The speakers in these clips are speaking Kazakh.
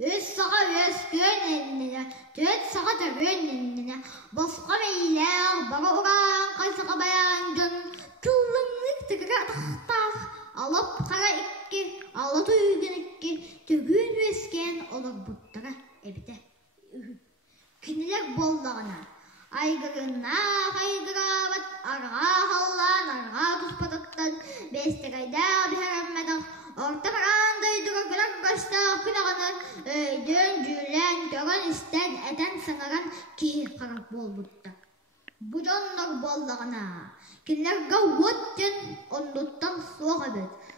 Өз саға өз көн әніне, төт саға төрін әніне, босқа мейлер, бара ұран, қайсыға баян жон, тыллыңлық тігірі атақтақ, алып қара икке, алаты үйген икке, төгін өскен олар бұттары әбіті. Күнілер болдағына, айғырына қайғырабат, арға қаллан, арға тұспадықтан, бестігайда бәрәммәдақ, ортағыран дойдыға күлік қастақ күн ағаныр, өйден жүлен көрін істен әтен сыңыран кейі қарап бол бұтты. Бұжонлар болдағына, кенлерге өттен ондуттан соға бөт.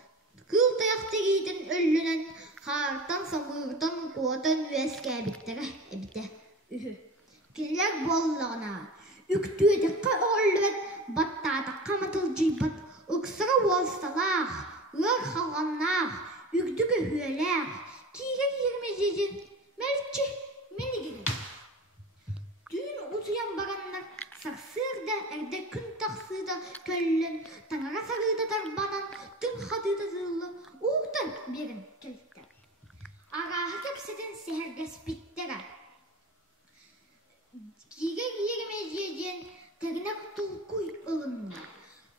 Кыл таяқты кейтін өлінен, қартан самыртан қуатын өске әбіттері әбіті. Кенлер болдағына, үктүйдіққа оғылбет, баттатыққа матыл жүйбат, ұқсыра олсталақ, өр қалғаннақ, үктігі өйләқ, кейге ермезезін, мәлітші, мені керек. Дүйін ұтуян бараннар, сарсырда, әрді күн тақсыда көлін, таңара сарыда тарбанан, түн қадыда зылы, ұқтан берін келттер. Арағы кәпсетін сәргәс біттері. Кейге ермезезін, тәрінәк тұлқуй ұлынна.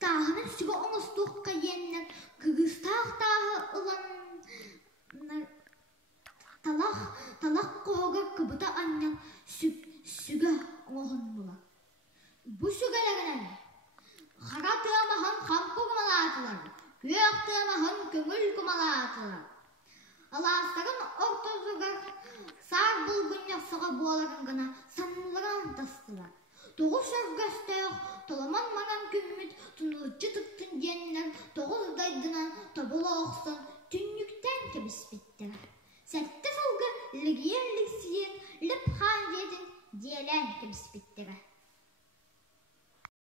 Тағының сүгі оңыз тоққа еннер, кығыстақ-тағы ұланнар. Талақ қоғыр кыбыта аннан сүгі оғын бұла. Бұ сүгелерінен қара тыамахан қам қоғымалатылар, көк тыамахан көңіл күмалатылар. Аластарын ортозығар сар бұлғын яқсыға буаларын ғана санылыран тастылар. Тоғыз өргөстөк, толаман маған күмміт, тұнылычы тұттын денлер, тоғыз дайдынан тобылы оқсан, түнніктен кебіспеттер. Сәтті салғы лігер-ліксиен, ліп хан жетін диелен кебіспеттері.